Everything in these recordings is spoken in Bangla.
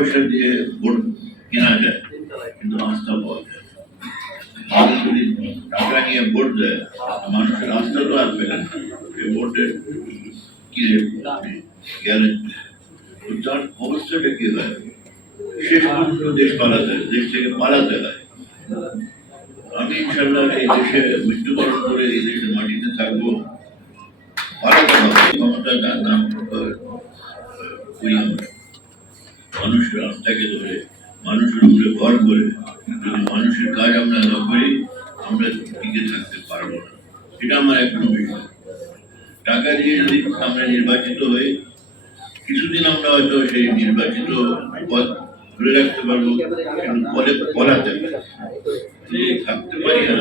পয়সা দিয়ে ভোট কেনা যায়, কিন্তু আস্থা পাওয়া যায় যদি টাকা নিয়ে ভোট দেয়, মানুষের আস্থা তো আসবে না। সে ভোটের কি গ্যারেন্টি তার অবস্থাটা কি হয়? শেষ পর্যন্ত দেশ পালাতে দেশ থেকে পালাতে হয়। আমি ইনশাল্লাহ এই দেশে মৃত্যুবরণ করে এই দেশের মাটিতে থাকব। পালাতে হবে ক্ষমতা দান দান মানুষের ধরে মানুষের উপরে ভর করে যদি মানুষের কাজ আমরা না করি, আমরা টিকে থাকতে পারব না। এটা আমার এখনও বিষয় টাকা দিয়ে যদি আমরা নির্বাচিত হই, কিছুদিন আমরা হয়তো সেই নির্বাচিত পদ ধরে রাখতে পারব, কিন্তু পরে পলাতে থাকতে পারি না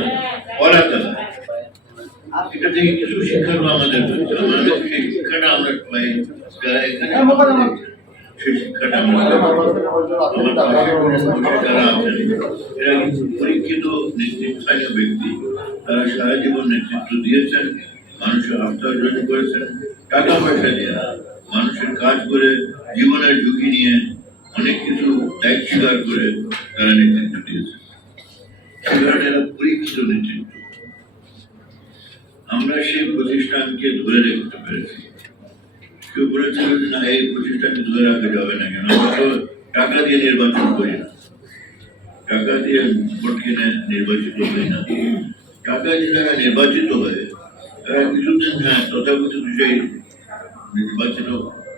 পলাতে হয় এটা থেকে কিছু শিক্ষারও আমাদের আমাদের শিক্ষাটা আমরা পাই এখানে সেই মানুষের কাজ করে জীবনের ঝুঁকি নিয়ে অনেক কিছু ত্যাগ স্বীকার করে তারা নেতৃত্ব দিয়েছেন সে কারণে এরা পরীক্ষিত নেতৃত্ব আমরা সেই প্রতিষ্ঠানকে ধরে রাখতে পেরেছি। কেউ বলেছিল না, এই প্রতিষ্ঠানকে ধরে রাখা যাবে না কেন? টাকা দিয়ে নির্বাচন করি না। টাকা দিয়ে ভোট কিনে নির্বাচিত হই না। টাকা দিয়ে যারা নির্বাচিত হয়, তারা কিছুদিন হ্যাঁ তথাকথিত সেই নির্বাচিত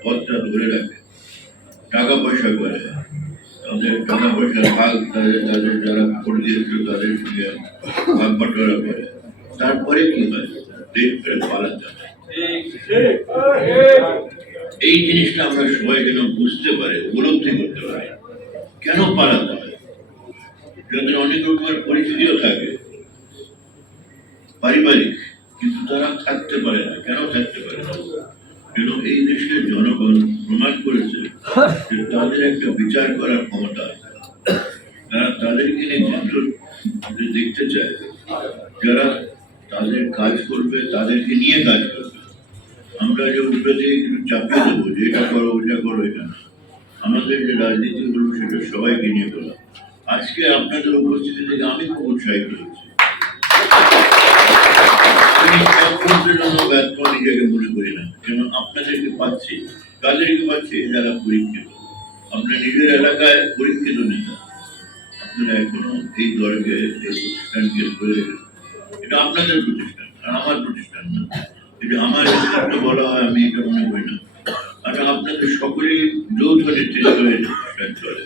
পদটা ধরে রাখে। টাকা পয়সা করে। তাদের টাকা পয়সা ভাগ তাদের তাদের যারা ভোট দিয়েছিল, তাদের সঙ্গে ভাগ বাটোয়ারা করে। তারপরে কি হয়? দেশ ফেরে পালাতে হয়। এই জিনিসটা আমরা সবাই যেন বুঝতে পারে, উপলব্ধি করতে পারে। কেন পালাতে হয়? যাদের অনেক রকমের পরিস্থিতিও থাকে। পারিবারিক, কিন্তু তারা থাকতে পারে না। কেন থাকতে পারে না? কেন এই দেশের জনগণ প্রমাণ করেছে যে তাদের একটা বিচার করার ক্ষমতা আছে। তারা তাদেরকে নেতৃত্ব দেখতে চায়। যারা তাদের কাজ করবে, তাদেরকে নিয়ে কাজ করবে। আমরা যে একটু চাপিয়ে দেবো যে এটা করো ওটা করো, এটা না। আমাদের যে রাজনীতি হলো, সেটা সবাইকে নিয়ে করা। আজকে আপনাদের উপস্থিতি থেকে আমি খুব উৎসাহিত ব্যর্থ নিজেকে মনে করি না কেন আপনাদেরকে পাচ্ছি, তাদেরকে পাচ্ছি, যারা পরীক্ষিত। আপনার নিজের এলাকায় পরীক্ষিত নেতা। আপনারা এখনও এই দলকে, এই প্রতিষ্ঠানকে এটা আপনাদের প্রতিষ্ঠান, আর আমার প্রতিষ্ঠান না। এটা আমার নেতৃত্ব বলা হয়, আমি এটা মনে করি না। আর আপনাদের সকলেই যৌথ নেতৃত্ব চলে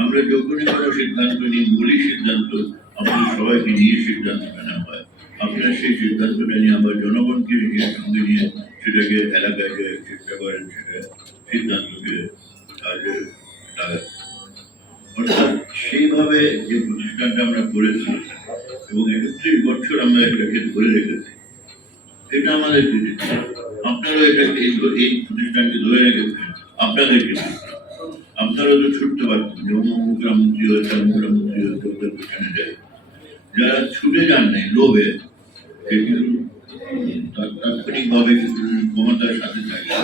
আমরা যখনই কোনো সিদ্ধান্ত নিই বলি সিদ্ধান্ত আমাদের সবাইকে নিয়ে সিদ্ধান্ত নেওয়া হয়। আপনারা সেই সিদ্ধান্তটা নিয়ে আবার জনগণকে নিয়ে সঙ্গে নিয়ে সেটাকে এলাকায় যে চেষ্টা করেন, সেটা সিদ্ধান্তকে কাজে লাগাতে। অর্থাৎ সেইভাবে যে প্রতিষ্ঠানটা আমরা করেছি, এবং একত্রিশ বছর আমরা এটাকে ধরে রেখেছি এটা আমাদের কৃতিত্ব আপনারাও এটাকে এই প্রতিষ্ঠানকে ধরে রেখেছেন? আপনাদের আপনারাও তো ছুটতে পারতেন যে অমুকরা মন্ত্রী হয়েছে, অমুকরা মন্ত্রী হয়েছে, ওদের পেছনে যায়। যারা ছুটে যান নাই, লোভে তাৎক্ষণিকভাবে ক্ষমতার সাথে থাকে।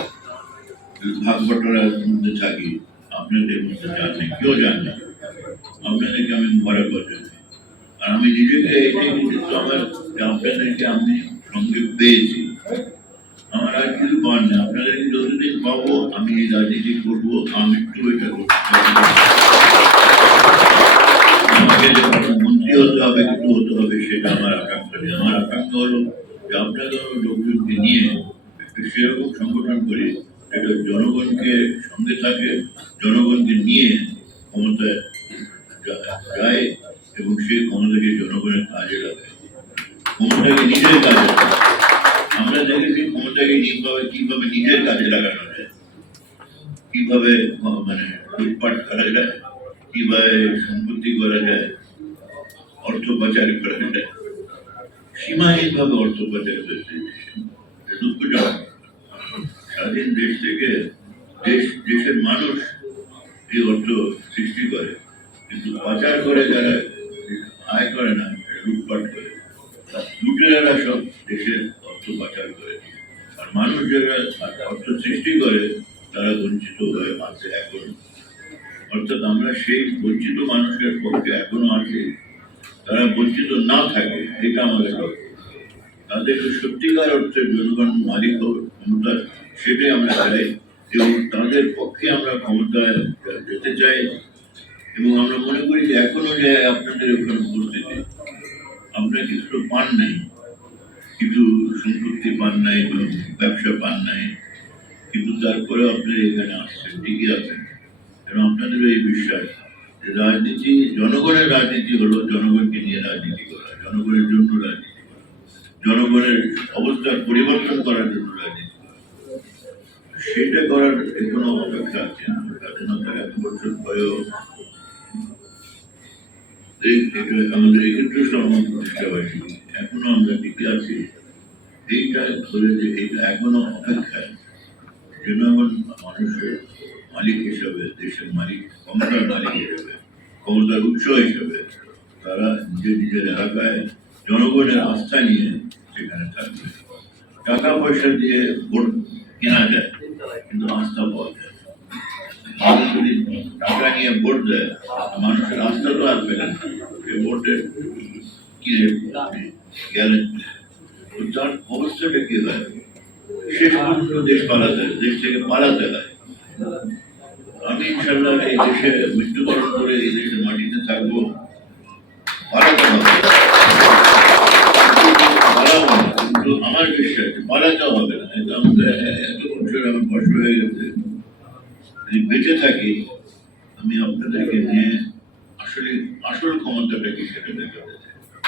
ভাগ বটরার মধ্যে থাকি। আপনাদের মধ্যে যান কেউ যান না আপনাদেরকে আমি মুবারক জানাই। আর আমি নিজেকে এটাই কৃতিত্ব আমার আপনাদেরকে আমি সঙ্গে পেয়েছি আমার আর কিছু পাওয়ার নেই আপনাদেরকে যতদিন পাবো, আমি এই রাজনীতি করব, আমি একটু এটা করব আমাকে যে মন্ত্রী হতে হবে, কিছু হতে হবে, সেটা আমার আকাঙ্ক্ষা আমার আকাঙ্ক্ষা হলো যে আপনাদের লোকজনকে নিয়ে একটা সেরকম সংগঠন করি এটা জনগণকে সঙ্গে থাকে, জনগণকে নিয়ে ক্ষমতায় যায় এবং সেই ক্ষমতাকে জনগণের কাজে লাগে ক্ষমতাকে নিজের কাজে কীভাবে কীভাবে নিজের কাজে লাগানো যায়? কীভাবে মানে লুটপাট করা যায়? কীভাবে সম্পত্তি করা যায়? অর্থ পাচার করা যায়? সীমাহীন ভাবে অর্থ পাচার এটা দুঃখজনক স্বাধীন দেশ থেকে দেশ, দেশের মানুষ এই অর্থ সৃষ্টি করে। কিন্তু পাচার করে যারা, আয় করে না, লুটপাট করে। লুটেরারা সব দেশের অর্থ পাচার করে। আর মানুষ যারা অর্থ সৃষ্টি করে, তারা বঞ্চিত হয়ে আছে এখন। অর্থাৎ আমরা সেই বঞ্চিত মানুষের পক্ষে এখনও আছি। তারা বঞ্চিত না থাকে, এটা আমাদের লক্ষ্য। তাদের সত্যিকার অর্থে জনগণ মালিক হোক ক্ষমতার সেটাই আমরা চাই। এবং তাদের পক্ষে আমরা ক্ষমতায় যেতে চাই। এবং আমরা মনে করি যে এখনও যে আপনাদের ওখানে উপস্থিতি, আপনারা কিছু পান নাই। কিছু সম্পত্তি পান নাই ব্যবসা পান নাই, কিন্তু তারপরে আপনারা এখানে আসছেন, ঠিকই আছেন। এবং আপনাদের এই বিশ্বাস যে রাজনীতি, জনগণের রাজনীতি হলো জনগণকে নিয়ে রাজনীতি করা, জনগণের জন্য রাজনীতি করা, জনগণের অবস্থার পরিবর্তন করার জন্য রাজনীতি করা। সেটা করার এখনও অপেক্ষা আছে না। স্বাধীনতার এত বছর এটা আমাদের একত্রিশ প্রতিষ্ঠাবাসী এখনও আমরা টিকে আছি। এইটা ধরে যে এটা এখনও অপেক্ষায়। জনগণ মানুষের মালিক হিসাবে, দেশের মালিক, ক্ষমতার মালিক হিসাবে, ক্ষমতার উৎস হিসাবে তারা নিজের নিজের এলাকায় জনগণের আস্থা নিয়ে সেখানে থাকবে। টাকা পয়সা দিয়ে ভোট কেনা যায়, কিন্তু আস্থা পাওয়া যায় টাকা নিয়ে ভোট দেয়, মানুষের আস্থা তো পেলেন না। ভোটের অবস্থাটা কি হয় শেষ দেশ পালাতে দেশ থেকে আমি ইনশাল্লাহ এই দেশে মৃত্যুবরণ করে এই দেশের মাটিতে থাকব কিন্তু আমার বিশ্বাস পালাতে হবে না আমাদের এত বয়স হয়ে গেছে যদি বেঁচে থাকি আমি আপনাদেরকে নিয়ে আসলে আসল ক্ষমতাটা কি সেটা বর্তমানে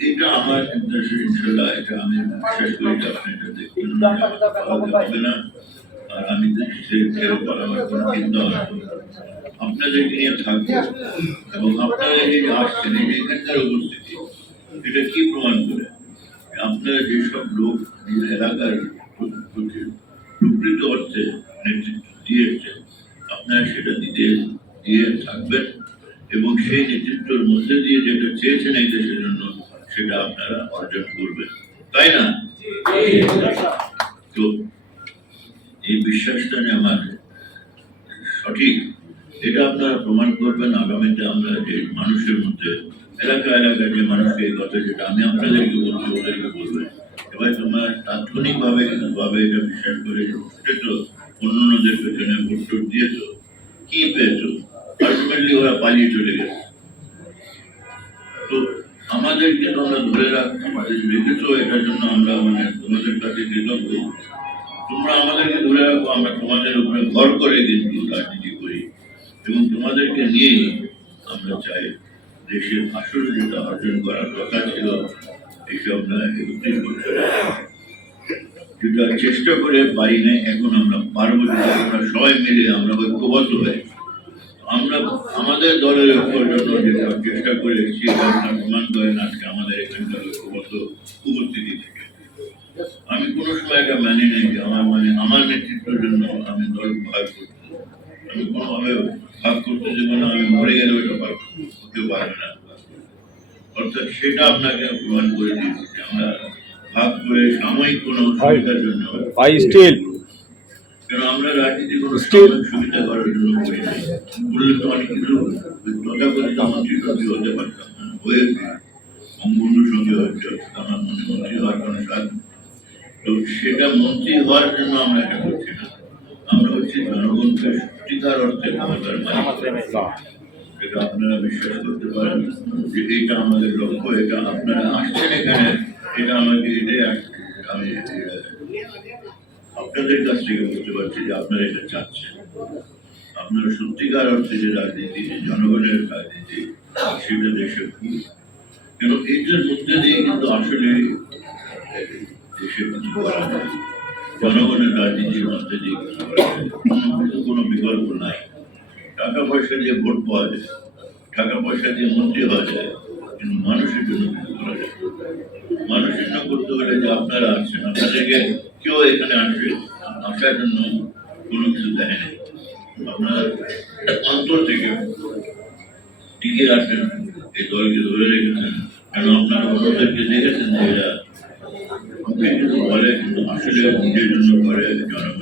এটা আমার ইনশাল্লাহ এটা আমি বিশ্বাস করি আপনি এটা দেখবেন না, হবে না আর আমি ছেড়ে কোনো চিন্তা। আপনাদেরকে নিয়ে থাকব এবং আপনারা এই যে আসছেন এই যে এখানকার উপস্থিতি এটা কি প্রমাণ করে আপনারা যেসব লোক নিজের এলাকার প্রকৃত অর্থে নেতৃত্ব দিয়েছেন আপনারা সেটা দিতে দিয়ে থাকবেন এবং সেই নেতৃত্বের মধ্যে দিয়ে যেটা চেয়েছেন এই দেশের জন্য সেটা আপনারা অর্জন করবেন। তাই না? তো এই বিশ্বাসটা যে আমার সঠিক, এটা আপনারা প্রমাণ করবেন আগামীতে আমরা যে মানুষের মধ্যে, এলাকা এলাকায় যে মানুষকে এই কথা যেটা আমি আপনাদেরকে বলছি, ওদেরকে বলবেন এবার তোমার তাৎক্ষণিকভাবে, ভাবে এটা বিশ্বাস করে ছুটেছো অন্যদের পেছনে ভোট টোট দিয়েছ, কি পেয়েছ? আলটিমেটলি ওরা পালিয়ে চলে গেছে। তো আমাদেরকে তোমরা ধরে রাখ, আমাদের রেখেছো এটার জন্য আমরা মানে তোমাদের কাছে কৃতজ্ঞ। তোমরা আমাদেরকে ধরে রাখো, আমরা তোমাদের উপরে ভর করে কিন্তু রাজনীতি করি। এবং তোমাদেরকে নিয়ে আমরা চাই, দেশের আসল যেটা অর্জন করার কথা ছিল এইসব না একত্রিশ বছরে যেটা চেষ্টা করে পারি এখন আমরা পারব আমরা সবাই মিলে আমরা ঐক্যবদ্ধ হয়ে। আমরা আমাদের দলের উপর জন্য যেটা চেষ্টা করে আপনারা প্রমাণ করেন আজকে আমাদের এখানকার ঐক্যবদ্ধ উপস্থিতি থেকে আমি কোনো সময় এটা মানি নাই যে আমার মানে আমার নেতৃত্বের জন্য আমি দল ভাগ করতে আমি কোনোভাবে ভাগ করতে দেবো না আমি মরে গেলে ওটা ভাগ হতে পারবে না অর্থাৎ সেটা আপনাকে প্রমাণ করে দিয়েছি যে আমরা ভাগ করে সাময়িক কোনো সুবিধার জন্য. কারণ আমরা রাজনীতি কোনো. সুবিধা করার জন্য করি না বললে তো অনেক কিছু তথাকথিত মন্ত্রী হতে পারতাম। হয়েছে বঙ্গবন্ধুর সঙ্গে আমার মনে মন্ত্রী হওয়ার কোনো তো সেটা মন্ত্রী হওয়ার জন্য আমরা এটা করছি না। আমরা হচ্ছে জনগণকে সত্যিকার অর্থে ক্ষমতার এটা আপনারা বিশ্বাস করতে পারেন যে এটা আমাদের লক্ষ্য, এটা আপনারা আসছেন এখানে, এটা আমাকে এটাই আমি আপনাদের কাছ থেকে বুঝতে পারছি যে আপনারা এটা চাচ্ছেন। আপনারা সত্যিকার অর্থে যে রাজনীতি জনগণের রাজনীতি সেটা দেশে ভুল কেন এইটার মধ্যে দিয়ে কিন্তু আসলে আহ, দেশে কিছু করা যায় জনগণের রাজনীতির মধ্যে দিয়ে কিছু করা কোনো বিকল্প নাই। টাকা পয়সা দিয়ে ভোট পাওয়া যায় টাকা পয়সা দিয়ে মন্ত্রী হওয়া যায় কিন্তু মানুষের জন্য কিছু করা যায়। মানুষের জন্য করতে হলে যে আপনারা আসছেন আপনাদেরকে কেউ এখানে আসবে আসার জন্য কোনো কিছু দেয় না আপনারা অন্তর থেকে টিকে রাখেন এই দলকে ধরে রেখেছেন। কারণ আপনারা অন্যদেরকে দেখেছেন যে এরা কিন্তু বলে, কিন্তু আসলে নিজের জন্য করে, জনগণ